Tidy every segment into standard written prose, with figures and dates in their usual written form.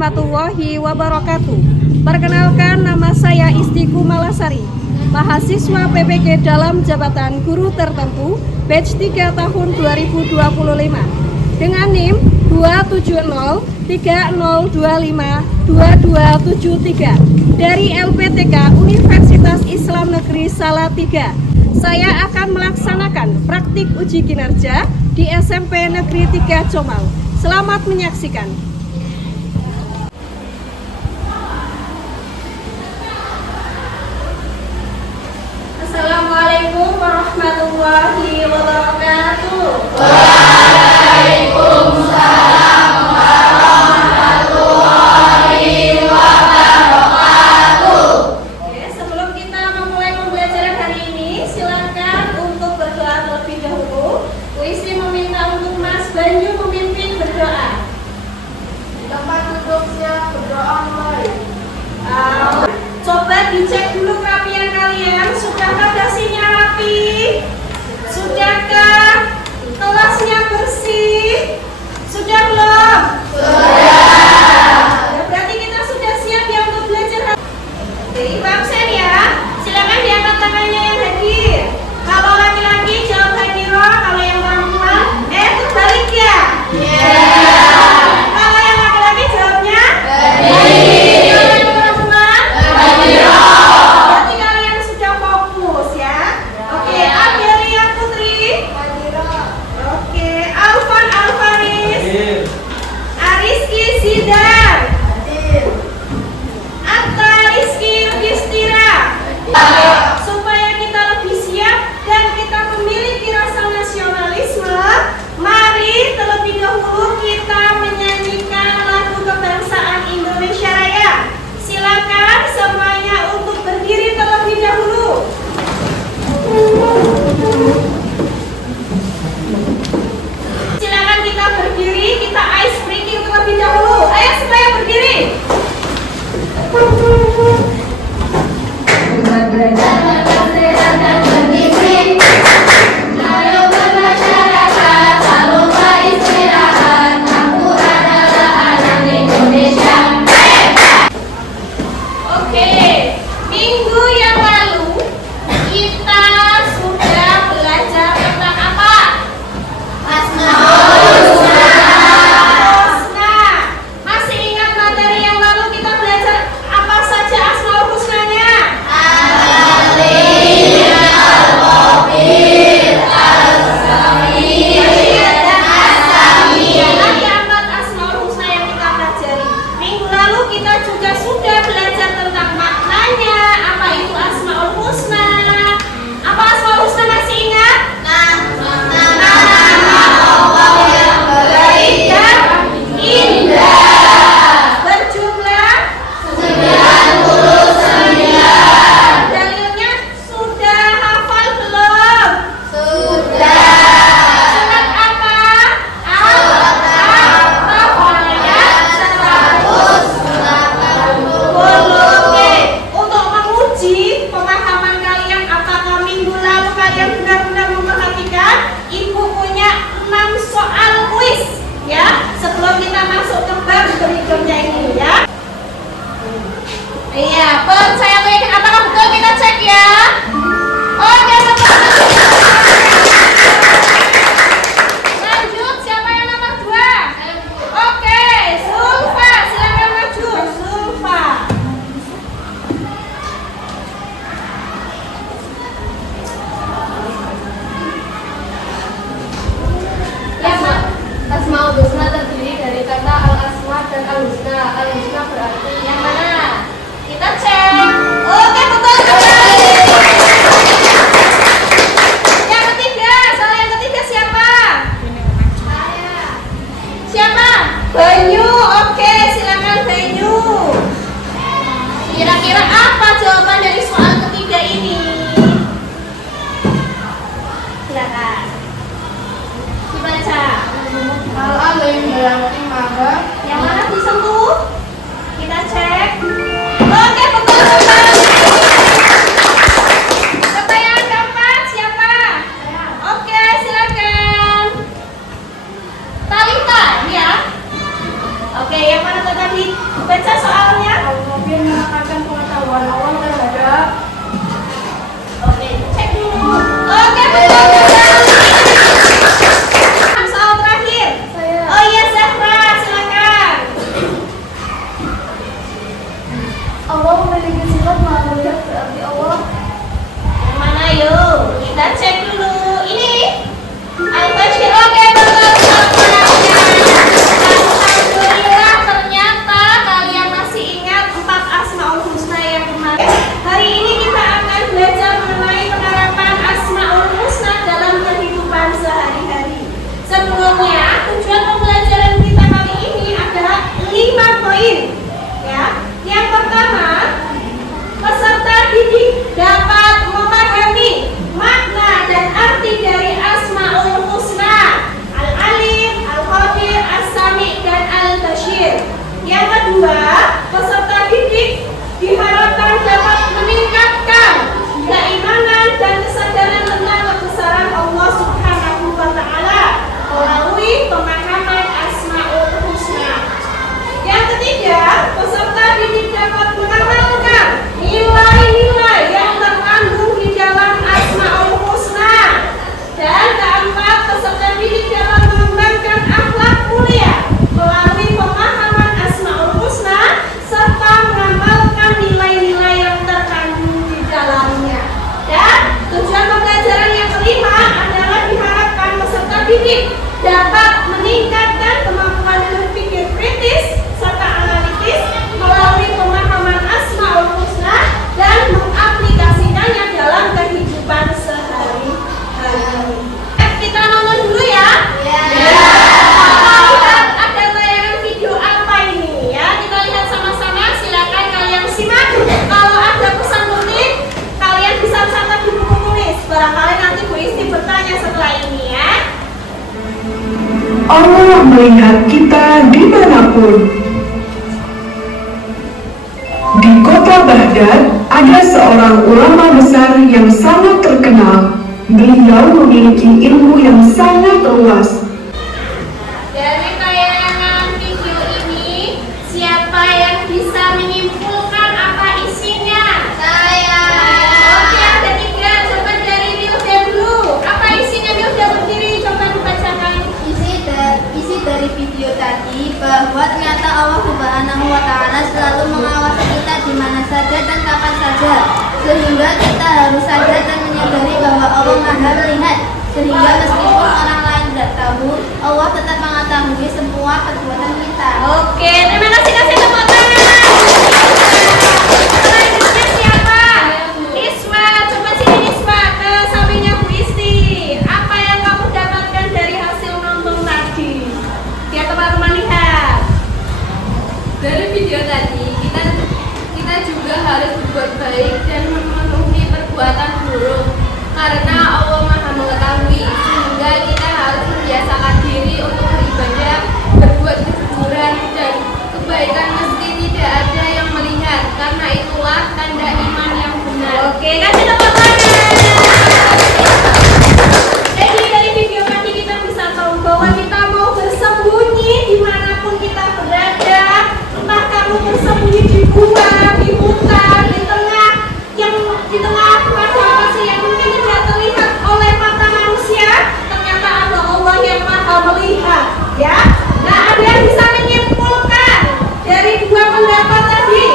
warahmatullahi wabarakatuh. Perkenalkan, nama saya Istiku Malasari, mahasiswa PPG dalam jabatan guru tertentu batch 3 tahun 2025 dengan NIM 27030252273 dari LPTK Universitas Islam Negeri Salatiga. Saya akan melaksanakan praktik uji kinerja di SMP Negeri 3 Comal. Selamat menyaksikan. Assalamualaikum warahmatullahi wabarakatuh. Waalaikumsalam warahmatullahi wabarakatuh. Oke, sebelum kita memulai pembelajaran hari ini, silakan untuk berdoa terlebih dahulu. Puisi meminta untuk Mas Banyu memimpin berdoa. Di tempat duduk siap berdoa mulai. Coba dicek dulu kerapian kalian. Sudahkah dasinya rapi? Sudahkah kelasnya bersih? Sudah belum? Sudah. Ya, berarti kita sudah siap ya untuk belajar. Oke, Ibu absen ya. Silakan diangkat tangannya yang hadir. Kalau laki-laki jawab hadiro, kalau yang perempuan terbalik ya. Kalau yang laki-laki jawabnya Hadir. Kalau yang perempuan Hadiro. berarti kalian sudah fokus ya. Oke, Adelia Putri. Oke, Alvan Alvaris. Ariski Zidar. Atta Rizky Yudhistira. Supaya kita lebih siap dan kita memiliki rasa nasionalisme, mari terlebih dahulu kita menyanyikan lagu kebangsaan Indonesia Raya. Silakan semuanya untuk berdiri terlebih dahulu. Silakan kita berdiri, kita ice breaking terlebih dahulu. Ayo semuanya berdiri. Ayo bermasyarakat, tak lupa istirahat. Aku adalah anak Indonesia. Oke, minggu yang lalu kita sudah belajar tentang apa? Asmaul Husna. Masih ingat materi yang lalu kita belajar apa saja Asmaul Husnanya? Al-Alim, Al-Qadir, Al-Samir, dan As-Samir. Ada 4 Asmaul Husna yang kita pelajari. Minggu lalu kita juga sudah belajar tentang maknanya. Apa itu Asmaul Husna? Apa Asmaul Husna masih ingat? Nama Allah yang baik dan Indah. Berjumlah 99. dalilnya sudah hafal belum? Sudah. Surat apa? Al-Ayat 180. Oke, untuk menguji pemahaman kalian, apakah minggu lalu kalian benar-benar memperhatikan? Ibu punya 6 soal kuis ya, sebelum kita masuk ke bab berikutnya ini ya. Iya, saya tuh yakin, apakah betul kita cek ya? Oke, betul. Lanjut, siapa yang nomor 2? Oke, Zulfa, silakan maju. Zulfa. Asmaul Husna terdiri dari kata al-asma dan al-husna. Al-husna berarti Yang mana? Kita cek. Oke, betul. Yang ketiga, soal yang ketiga siapa? Siapa? Banyu. Oke, silakan Banyu. Kira-kira apa jawaban dari soal ketiga ini? Silakan. Dibaca. al-alim berarti maha. Yang mana disentuh? Kita cek. Oke, betul. Pertanyaan keempat siapa? Oke, silakan. Talita, ya. Oke, yang mana tadi? memiliki sifat maha melihat, berarti Allah Yang mana yuk? Kita cek dulu. Ini Al-Bashir. Oke, betul Alhamdulillah, ternyata kalian masih ingat 4 Asmaul Husna yang kemarin. Hari ini kita akan belajar mengenai penerapan Asmaul Husna dalam kehidupan sehari-hari. Sebelumnya, tujuan pembelajaran kita kali ini adalah 5 poin. Ya, yang pertama, peserta didik dapat memahami makna dan arti dari Asmaul Husna, Al-Alim, Al-Qadir, As-Sami, dan Al-Bashir. Yang kedua, peserta didik diharapkan dapat meningkatkan keimanan dan kesadaran tentang kebesaran Allah Subhanahu wa Ta'ala melalui pemahaman Asmaul Husna. Yang ketiga, peserta didik dapat mengamalkan nilai-nilai yang terkandung di dalam Asmaul Husna. Dan keempat, peserta didik dapat mengembangkan akhlak mulia melalui pemahaman Asmaul Husna serta mengamalkan nilai-nilai yang terkandung di dalamnya. Dan tujuan pembelajaran yang kelima adalah diharapkan peserta didik dapat meningkatkan kemampuan berpikir kritis serta analitis melalui pemahaman Asmaul Husna dan mengaplikasikannya dalam kehidupan sehari-hari. Kita nonton dulu ya. Kita lihat ada tayangan video apa ini ya. Kita lihat sama-sama. Silakan kalian simak. Kalau ada pesan penting, kalian bisa catat di buku tulis. Barangkali nanti Bu Isti bertanya setelah ini ya. Allah melihat kita dimanapun. Di kota Baghdad ada seorang ulama besar yang sangat terkenal. Beliau memiliki ilmu yang sangat luas. Dari tayangan video ini, siapa yang bisa menyimpulkan apa isinya? Saya. Oke, ada 3. Coba dari Wilda dulu. Apa isinya, Wilda berdiri? Coba dibacakan. isi dari video tadi bahwa ternyata Allah Subhanahu wa Ta'ala selalu mengawasi kita di mana saja dan kapan saja, sehingga kita harus sadar dan menyadari bahwa Allah Maha melihat, sehingga meskipun orang lain tidak tahu, Allah tetap mengetahui semua perbuatan kita. Oke, terima kasih. Kasih tepuk tangan. Selanjutnya siapa? Isma. Coba sini Isma ke sampingnya Bu Isti. Apa yang kamu dapatkan dari hasil nonton tadi? Biar teman-teman lihat. Dari video tadi kita juga harus berbuat baik dan memenuhi perbuatan buruk, karena Allah Maha mengetahui, sehingga kita harus membiasakan diri untuk beribadah, berbuat kejujuran dan kebaikan meski tidak ada yang melihat, karena itulah tanda iman yang benar. Oke, kasih tepuk tangan. Jadi dari video tadi kita bisa tahu bahwa kita mau bersembunyi dimanapun kita berada. Entah kamu bersembunyi di gua, di hutan, di tengah lokasi yang mungkin tidak terlihat oleh mata manusia, ternyata ada Allah yang Maha melihat, ya. Nah, ada yang bisa menyimpulkan dari 2 pendapat tadi?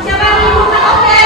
Siapa yang menyimpulkan? Oke,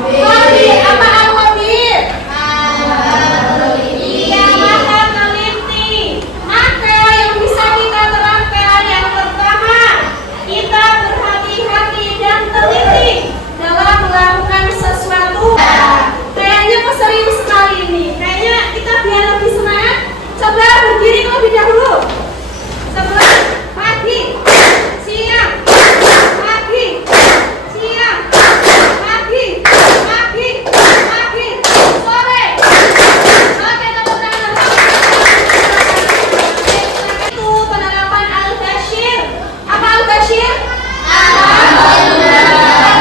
Khabir. Apa al-khabir? Iya, maha teliti. Maka yang bisa kita terapkan yang pertama, kita berhati-hati dan teliti dalam melakukan sesuatu. Kayaknya kok serius sekali ini. Kayaknya kita biar lebih semangat, coba berdiri terlebih dahulu. Sebelum pagi, siang, pagi, siang, pagi, pagi, pagi, sore. Oke, tepuk tangan. Itu penerapan al-bashir. Apa al-bashir?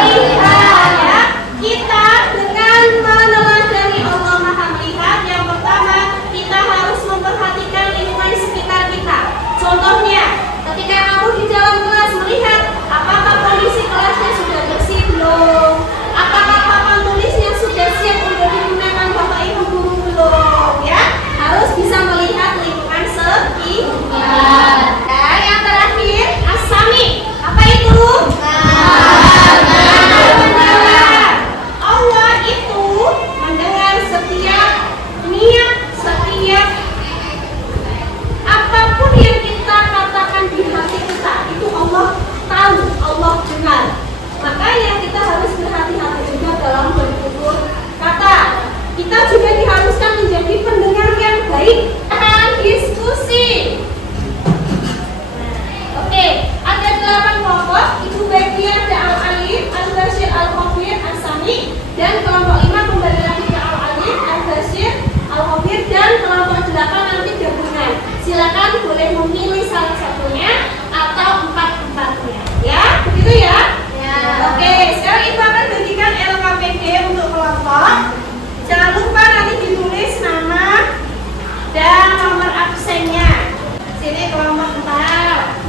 Lihat ya, kita dengan meneladani Allah Maha Melihat. Yang pertama, kita harus memperhatikan lingkungan sekitar kita. Contohnya, ketika kamu di dalam kelas melihat apakah kondisi kelasnya sudah bersih belum, apakah papan tulisnya sudah siap untuk digunakan Bapak Ibu guru belum, ya, harus bisa melihat lingkungan sekitar. Dan yang terakhir, as-sami. Apa itu? Mendengar. Allah itu mendengar setiap niat, setiap apapun yang kita katakan di hati kita, itu Allah tahu, Allah dengar. Makanya kita harus berhati-hati juga dalam bertutur kata. Kita juga diharuskan menjadi pendengar yang baik dan diskusi. Oke, ada 8 kelompok. Ibu bagi ada al-alim, al-bashir, al-khabir, as-sami, dan kelompok 5 kembali lagi ke al-alim, al-bashir, al-khabir, dan kelompok 8 nanti gabungan. Silakan boleh memilih salah satunya atau 4-empatnya. Ya, begitu ya? Ya. Oke, sekarang Ibu akan bagikan LKPD untuk kelompok. Jangan lupa nanti ditulis nama dan nomor absennya. Sini kelompok 4,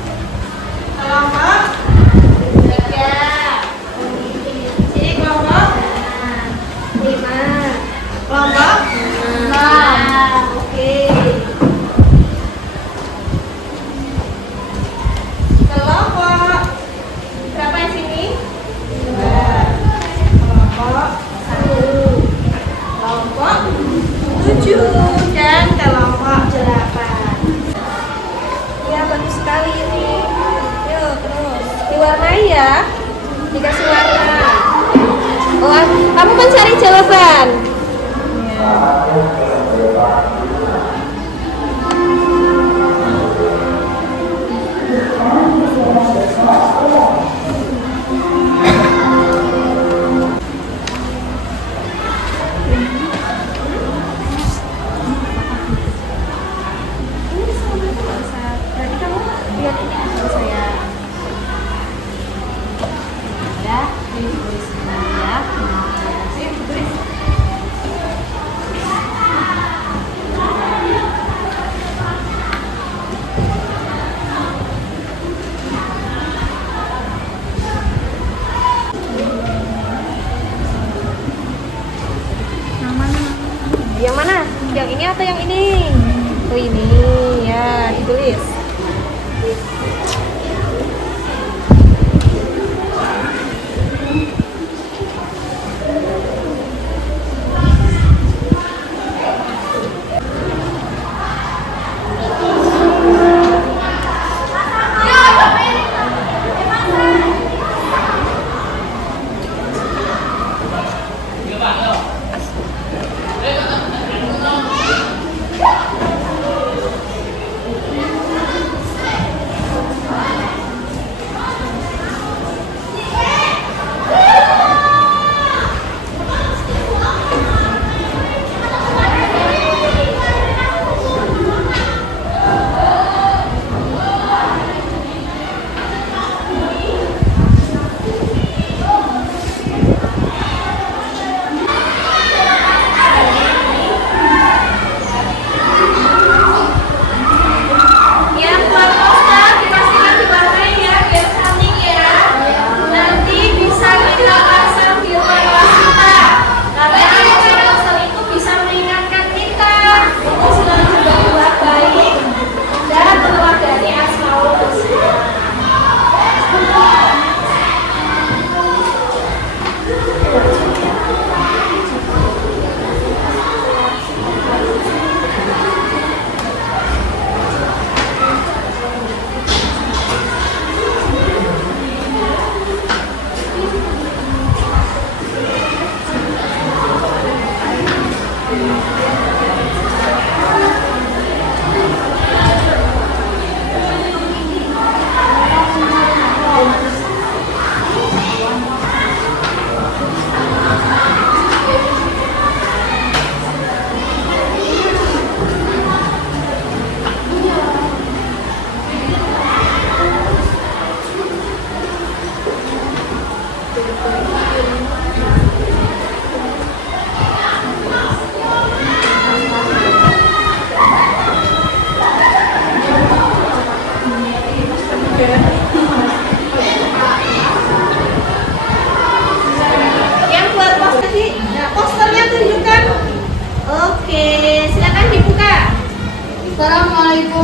kelompok 3, sini kelompok 5, kelompok 6. Oke. Kelompok berapa di sini? 2. Kelompok 1. Kelompok 7 dan kelompok 8. Ya, bagus sekali ini. Yuk, terus diwarnai ya. Dikasih warna. Oh, kamu kan cari jawaban. Berarti kamu lihat ini dulu saya. Ya, tulis ya. Tulis. Yang mana? Yang ini atau yang ini? Oh, ini ya, ditulis.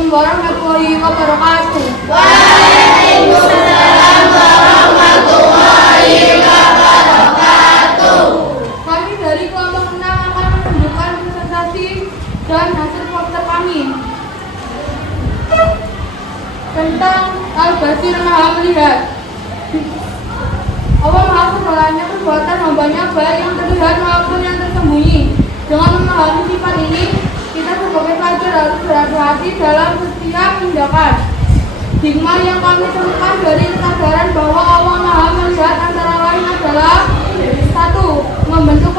Assalamualaikum warahmatullahi wabarakatuh. Waalaikumsalam warahmatullahi wabarakatuh. Kami dari kelompok 6 akan menunjukkan presentasi dan hasil poster kami tentang Al-Basir Maha Melihat. Allah Maha Segalanya perbuatan hambanya baik yang terlihat maupun yang tersembunyi. Dengan memahami sifat ini, kita sebagai pelajar harus berhati-hati dalam setiap tindakan. Hikmah yang kami temukan dari kesadaran bahwa Allah Maha Melihat antara lain adalah: 1. Membentuk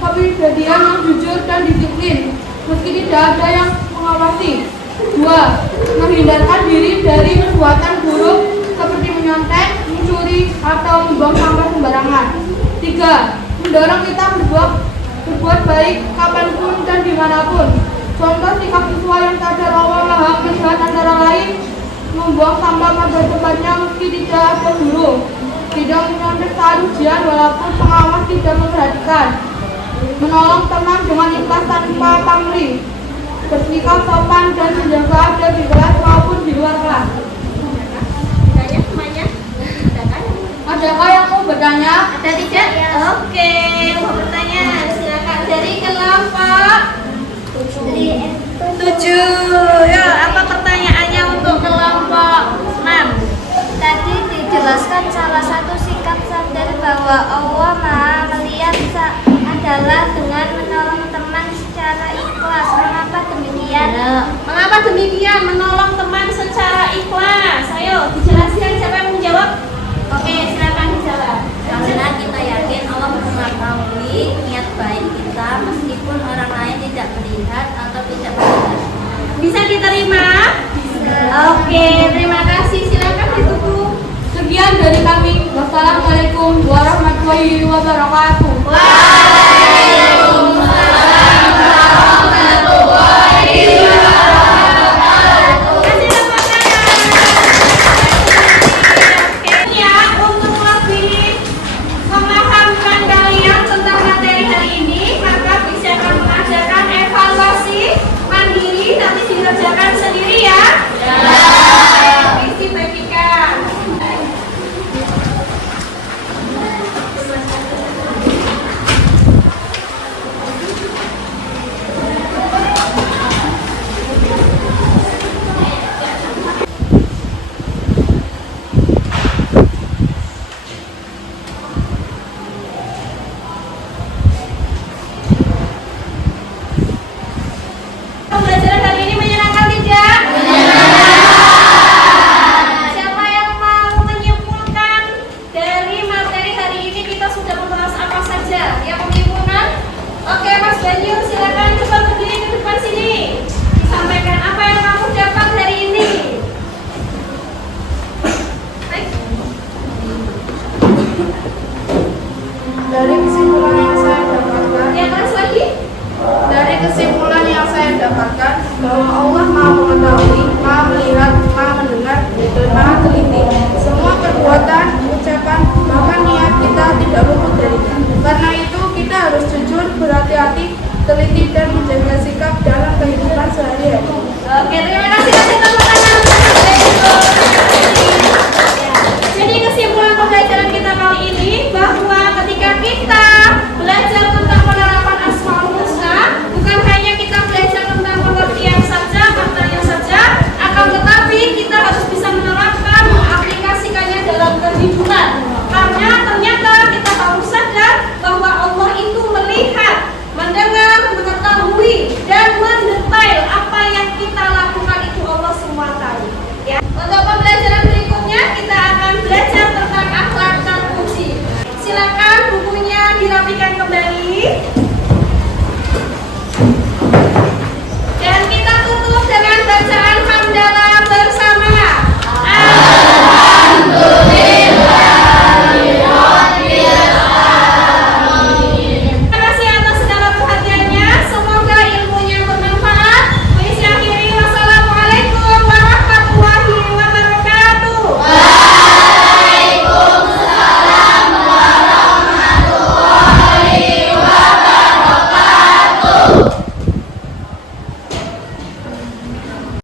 kepribadian yang jujur dan disiplin meski tidak ada yang mengawasi. 2. Menghindarkan diri dari perbuatan buruk seperti menyontek, mencuri, atau membuang sampah sembarangan. 3. Mendorong kita berbuat baik kapanpun dan dimanapun. Contoh sikap siswa yang sadar Allah Maha Melihat antara lain: membuang sampah pada tempatnya meski tidak ada guru, tidak menyontek saat ujian walaupun pengawas tidak memperhatikan, menolong teman dengan ikhlas tanpa pamrih, bersikap sopan dan menjaga adab di kelas maupun di luar kelas. Adakah yang mau bertanya? Ada tidak? Oke, mau bertanya. Silakan dari kelompok 7. Ya, apa pertanyaannya untuk kelompok 6? Tadi dijelaskan salah satu sikap sadar bahwa Allah Maha Melihat adalah dengan menolong teman secara ikhlas. Mengapa demikian? Mengapa demikian menolong teman secara ikhlas? Ayo, dijelaskan siapa yang menjawab? Oke, silakan dijawab. Karena kita yakin Allah mengetahui niat baik kita meskipun orang lain tidak melihat atau tidak melihat. Bisa diterima? Oke, terima kasih. Silakan ditutup. Sekian dari kami. Wassalamualaikum warahmatullahi wabarakatuh. Kerjakan sendiri ya. Visi bagikan. Pembelajaran hari ini menyenangkan tidak? Siapa yang mau menyimpulkan dari materi hari ini kita sudah membahas apa saja? Yang menyimpulkan? Oke, Mas Banyu, silakan coba berdiri ke depan sini. Disampaikan apa yang kamu dapat hari ini. Baik. Dari kesimpulan yang saya dapatkan, Yang keras lagi? Dari kesimpulan yang saya dapatkan bahwa Allah Maha Mengetahui, Maha Melihat, Maha Mendengar, dan Maha Teliti. Semua perbuatan, ucapan, bahkan niat kita tidak luput darinya. Karena itu kita harus jujur, berhati-hati, teliti, dan menjaga sikap dalam kehidupan sehari-hari. Oke, terima